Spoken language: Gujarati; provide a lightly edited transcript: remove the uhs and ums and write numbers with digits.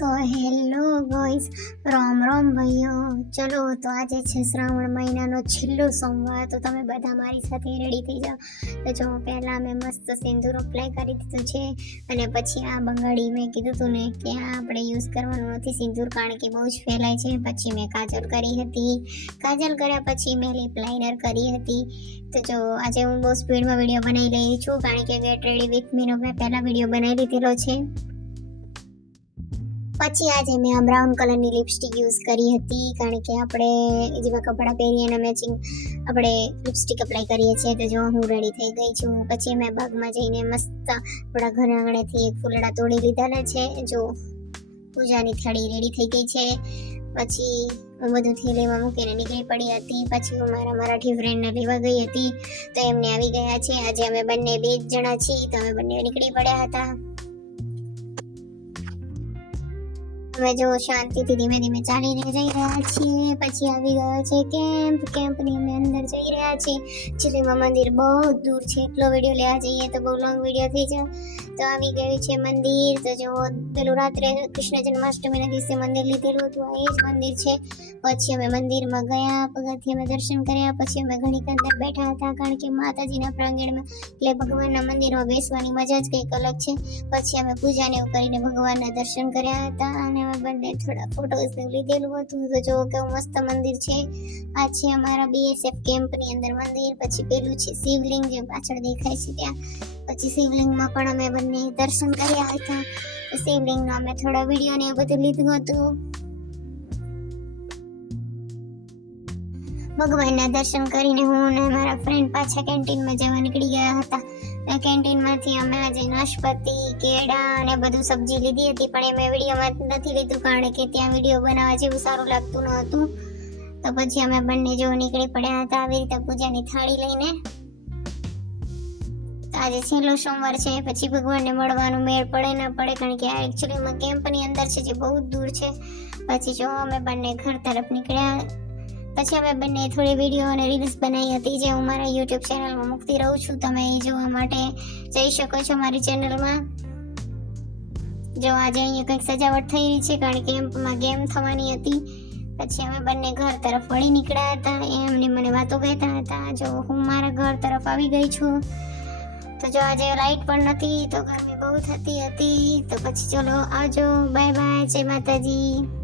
So hello guys, Ram Ram ભાઈઓ. ચલો તો આજે છે શ્રાવણ મહિનાનો છેલ્લો સોમવાર, તો તમે બધા મારી સાથે રેડી થઈ જાઓ. તો જો પહેલાં મેં મસ્ત સિંદૂર અપ્લાય કરી દીધું છે, અને પછી આ બંગાળી મેં કીધું હતું ને કે આ આપણે યુઝ કરવાનું નથી સિંદૂર, કારણ કે બહુ જ ફેલાય છે. પછી મેં કાજલ કરી હતી, કાજલ કર્યા પછી મેં લિપ લાઇનર કરી હતી. તો જો આજે હું બહુ સ્પીડમાં વિડીયો બનાવી રહી છું, કારણ કે ગેટ રેડી વિથ મીનો મેં પહેલાં વિડીયો બનાવી લીધેલો છે. પછી આજે મેં આ બ્રાઉન કલરની લિપસ્ટિક યુઝ કરી હતી, કારણ કે આપણે જેવા કપડાં પહેરીએ એના મેચિંગ આપણે લિપસ્ટિક અપ્લાય કરીએ છીએ. તો જો હું રેડી થઈ ગઈ છું. પછી મેં બાગમાં જઈને મસ્ત આપણા ઘર આંગણેથી એક ફૂલડા તોડી લીધેલા છે. જો પૂજાની થાળી રેડી થઈ ગઈ છે. પછી હું બધું થેલીમાં મૂકીને નીકળી પડી હતી. પછી હું મારા મરાઠી ફ્રેન્ડને લેવા ગઈ હતી, તો એમને આવી ગયા છે. આજે અમે બંને 2 જ જણા છીએ, તો અમે બંને નીકળી પડ્યા હતા. અમે જો શાંતિથી ધીમે ધીમે ચાલીને જઈ રહ્યા છીએ. પછી આવી ગયો છે કેમ્પની અમે અંદર જઈ રહ્યા છીએ. ચીલીમાં મંદિર બહુ દૂર છે, એટલો વિડીયો લેવા જઈએ તો બહુ લોંગ વિડીયો થઈ જાય. તો આવી ગયું છે મંદિર. તો જો પેલું રાત્રે કૃષ્ણ જન્માષ્ટમીના દિવસે મંદિર લીધેલું હતું, આ એ જ મંદિર છે. પછી અમે મંદિરમાં ગયા, પગથિયે અમે દર્શન કર્યા. પછી અમે ઘડીક અંદર બેઠા હતા, કારણ કે માતાજીના પ્રાંગણમાં એટલે ભગવાનના મંદિરમાં બેસવાની મજા જ કંઈક અલગ છે. પછી અમે પૂજાને એવું કરીને ભગવાનના દર્શન કર્યા હતા, અને અમે બંને થોડા ફોટોઝ લીધેલું હતું. તો જો કેવું મસ્ત મંદિર છે. આ છે અમારા BSF કેમ્પની અંદર મંદિર. પછી પેલું છે શિવલિંગ, જે પાછળ દેખાય છે ત્યાં. પછી શિવલિંગમાં પણ અમે બંને દર્શન કર્યા હતા. શિવલિંગનો અમે થોડા વિડીયો ને એ બધું લીધું હતું. ભગવાનના દર્શન કરીને હું અને મારા ફ્રેન્ડ પાછા કેન્ટીનમાં જવા નીકળી ગયા હતા. કેન્ટીનમાંથી અમે આજે નાશપતિ, કેળા અને બધું સબ્જી લીધી હતી, પણ એ મેં વિડીયોમાં નથી લીધું, કારણ કે ત્યાં વિડીયો બનાવવા જેવું સારું લાગતું ન હતું. તો પછી અમે બંને જો નીકળી પડ્યા હતા આવી રીતે પૂજાની થાળી લઈને. આજે છેલ્લો સોમવાર છે, પછી ભગવાનને મળવાનું મેળ પડે ના પડે, કારણ કે આ એકચ્યુઅલીમાં કેમ્પની અંદર છે, જે બહુ દૂર છે. પછી જો અમે બંને ઘર તરફ નીકળ્યા. પછી અમે બંને થોડી વિડીયો અને રીલ્સ બનાવી હતી, જે હું મારા YouTube ચેનલમાં મૂકતી રહું છું. તમે એ જોવા માટે જઈ શકો છો મારી ચેનલમાં. જો આજે અહીંયા કંઈક સજાવટ થઈ રહી છે, કારણ કે કેમ્પમાં ગેમ થવાની હતી. પછી અમે બંને ઘર તરફ વળી નીકળ્યા હતા. એમને મને વાતો કહેતા હતા. જો હું મારા ઘર તરફ આવી ગઈ છું. તો જો આજે લાઈટ પણ નથી, તો ગરમી બહુ થતી હતી. તો પછી ચલો આવજો, બાય બાય, જય માતાજી.